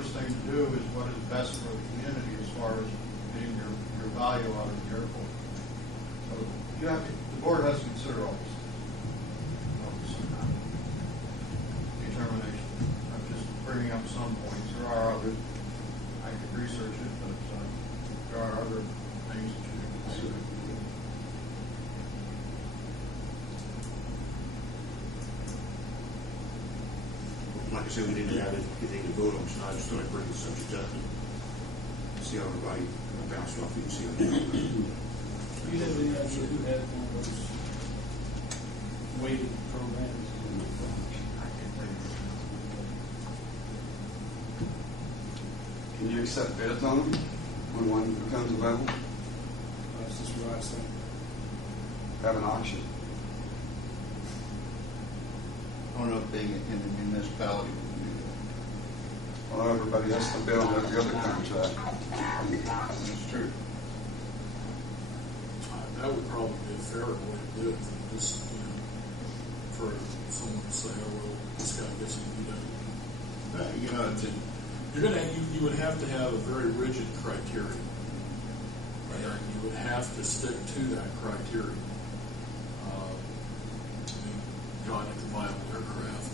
first thing to do is what is best for the community as far as getting your value out of the airport. So the board has to consider all this determination. I'm just bringing up some points. There are others. I could research it, but there are other things that you can consider. Like I said, we didn't have anything to vote on tonight. I just thought I'd bring the subject up and see how everybody bounced off it and see how they go. You know, we actually do have one of those weighted programs. I can't think of it. Can you accept bids on them when one becomes available? That's just what I say. Have an auction. I don't know if being in the municipality would do that. Well, everybody has to bid on every other contract. That's true. That would probably be a fairer way to do it than just, for someone to say, oh, well, this guy gets it, you don't. You would have to have a very rigid criteria. And you would have to stick to that criteria. John, you can buy an aircraft.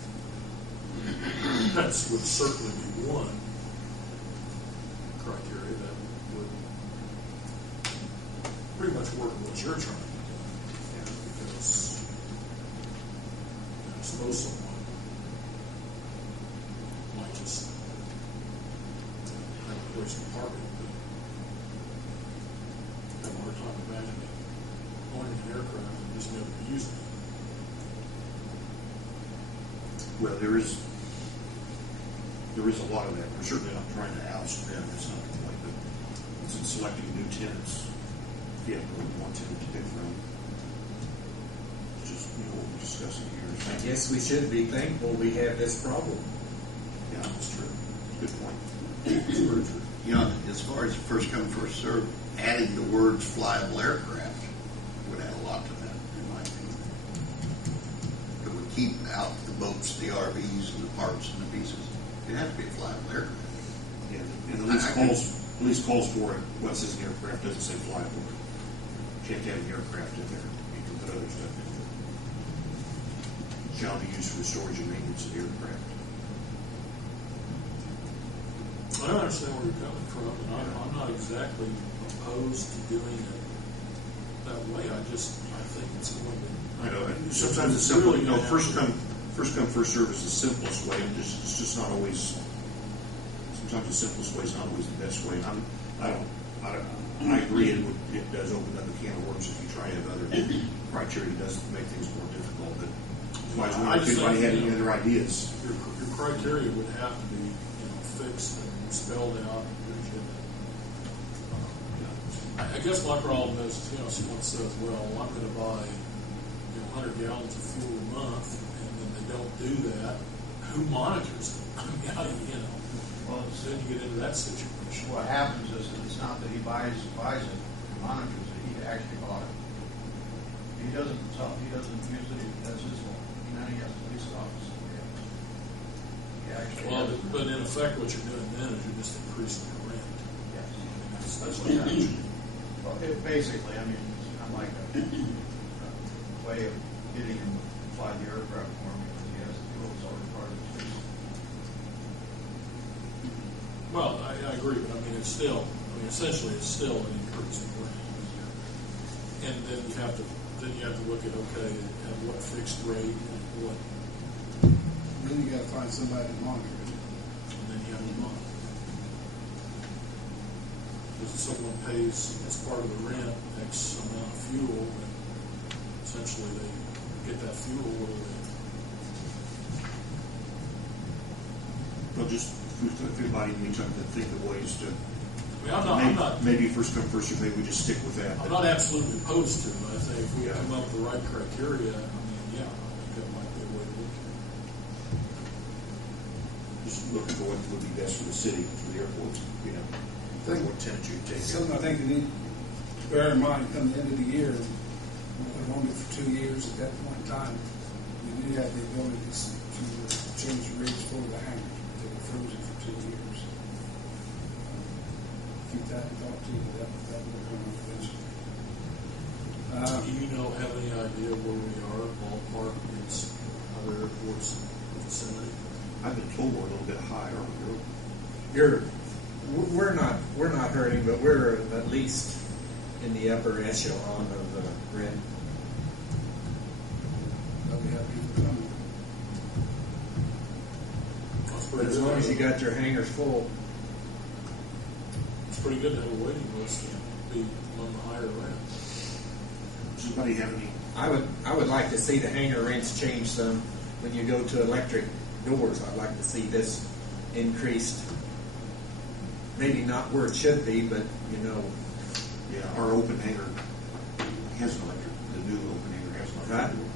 That would certainly be one criteria that would pretty much work with what you're trying to do. Because suppose someone might just have a place to park it, but have a hard time imagining owning an aircraft and just never using it. Well, there is a lot of that. We're certainly not trying to oust them. That's not the point. But it's in selecting new tenants. If you have more than one tenant to pick from, it's just what we're discussing here. I guess we should be thankful we have this problem. Yeah, that's true. Good point. It's very true. As far as first come, first served, adding the words flyable aircraft would add a lot to that, in my opinion. It would keep out the boats, the RVs, and the parts and the pieces. It'd have to be a flyable aircraft. Yeah, and the lease calls for it. What says the aircraft doesn't say flyable. You have to have an aircraft in there. You can put other stuff in there. Shall be used for the storage and maintenance of the aircraft. I understand where you're coming from, and I'm not exactly opposed to doing it that way. I think it's going to. I know. Sometimes it's simple. Really first come, first serve is the simplest way. And it's just not always. Sometimes the simplest way is not always the best way. I agree. It does open up a can of worms if you try to have other criteria. It does make things more difficult. But if anybody had any other ideas, Your criteria would have to be fixed and spelled out. I guess my problem is, someone says, well, I'm going to buy 100 gallons of fuel a month, and then they don't do that. Who monitors it? Well, then you get into that situation. What happens is that it's not that he buys it, monitors it. He actually bought it. He doesn't use it. That's his fault. Now he has a police officer. Well, but in effect, what you're doing then is you're just increasing the rent. Yes. That's what happens. Well, basically, I'm like a way of getting him to fly the aircraft for me because he has the fuel. It's already part of his fee. Well, I agree, but essentially it's still an increase in rent. And then you have to look at, at what fixed rate and what. Then you got to find somebody to monitor it. And then you have to monitor. If someone pays as part of the rent X amount of fuel, and essentially they get that fuel whether they. well, just if anybody needs something to think of ways to. I'm not. Maybe first come, first serve. Maybe we just stick with that. I'm not absolutely opposed to it. I think if we come up with the right criteria, I think that might be a way to look at it. Just looking for what would be best for the city, for the airports. What tenants you take. Something I think you need to bear in mind come the end of the year, we've owned it for 2 years. At that point in time, we do have the ability to change the rates for the hangar. They were frozen for 2 years. keep that in thought too, that will come up eventually. Do you know, have any idea where we are, ballpark, against other airports vicinity? I've been told we're a little bit high, aren't we? We're not hurting, but we're at least in the upper echelon of rent. But we have people coming. That's But pretty as good. long as you got your hangars full, It's pretty good to have a waiting list and be on the higher end. Does anybody have any? I would like to see the hangar rents change some. When you go to electric doors, I'd like to see this increased. Maybe not where it should be, but you know, Yeah, our open hangar has an electric. The new open hangar has an electric Right. door.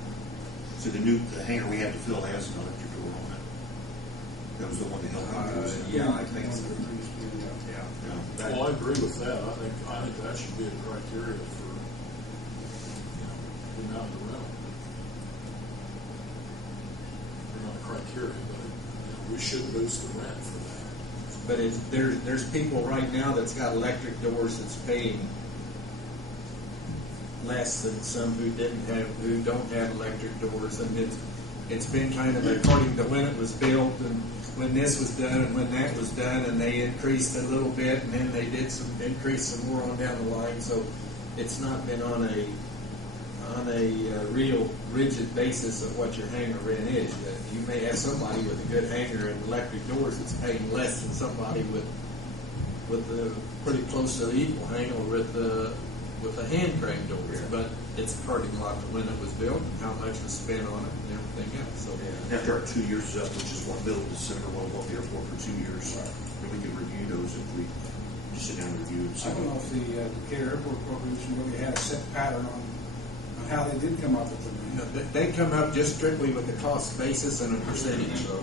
So the hangar we have to fill has an electric door on it. That was the one that helped out. yeah, I think so. Yeah. Yeah. That- Well, I agree with that. I think that should be a criteria for, the amount of the rental. Or not a criteria, but, we should boost the rent for that. But there's people right now that's got electric doors that's paying less than some who don't have electric doors, and it's been kind of according to when it was built and when this was done and when that was done, and they increased a little bit, and then they did increase some more on down the line. So it's not been on a real rigid basis of what your hangar rent is. You may have somebody with a good hangar and electric doors that's paying less than somebody with the pretty close to the equal hangar with the hand crank doors. But it's according a lot to when it was built and how much was spent on it and everything else. So After our 2 years is up, which is what, middle of December, we'll go to the airport for 2 years. Then we can review those if we just sit down and review it. I don't know if the Decatur Airport Corporation really had a set pattern on how they did come up with the you know, they come up just strictly with the cost basis and a percentage. So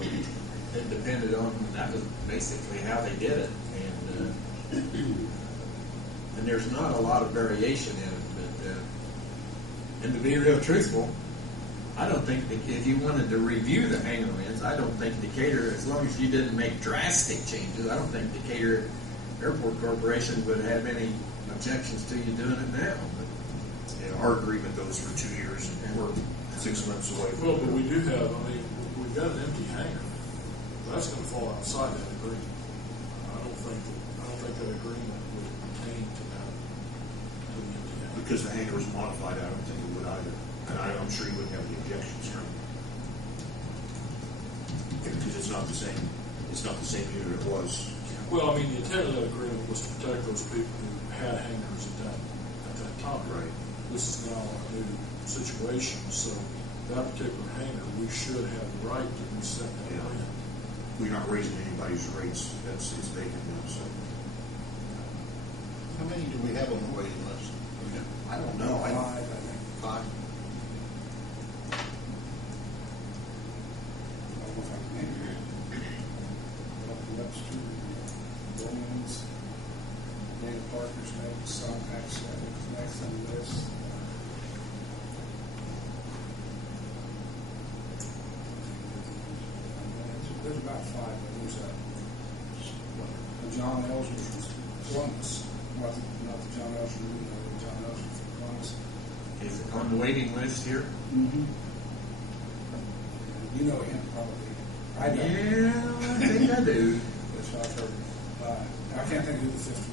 it depended on that was basically how they did it, and there's not a lot of variation in it. But and to be real truthful, I don't think if you wanted to review the hangar rents, I don't think Decatur, as long as you didn't make drastic changes, I don't think Decatur Airport Corporation would have any objections to you doing it now. But, Yeah, our agreement goes for 2 years, and we're 6 months away. Well, but we do have, we've got an empty hangar. That's gonna fall outside that agreement. I don't think that agreement would pertain to that, to the empty hangar. Because the hangar was modified, I don't think it would either. And I'm sure you wouldn't have any objections from it. Because it's not the same unit it was. Well, the intent of that agreement was to protect those people who had hangars at that time. Right. This is now a new situation, so that particular hangar, we should have the right to reset that Yeah. rent. We're not raising anybody's rates, it's vacant now, so. How many do we have on the waiting list? I don't know, I five, I think. 5? I don't know if I can name it. Webster, Bowman's, Dana Parker's next, Sompax next on the list. There's about 5, but there's John Elser's from Columbus, not the John Elser, the John Elser from Columbus. is it on the waiting list here? Mm-hmm. You know him probably. I don't. Yeah, I think I do. That's what I've heard. I can't think of who the fifth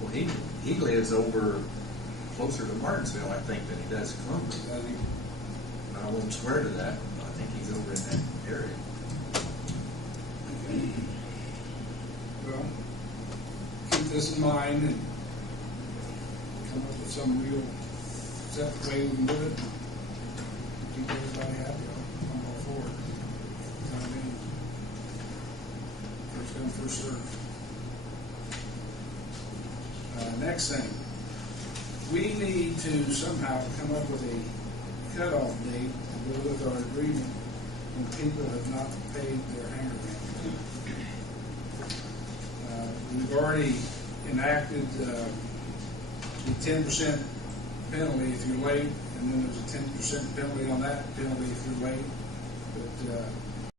one is. Well, he lives over closer to Martinsville, I think, than he does Columbus. Does he? I won't swear to that. I think he's over in that area. Well, keep this in mind and come up with some real set way we can do it. Keep everybody happy. I'm all for it. Come in. First come, first served. Next thing, we need to somehow come up with a cutoff date to go with our agreement when people have not paid their hangar rent. We've already enacted the 10% penalty if you're late, and then there's a 10% penalty on that penalty if you're late. But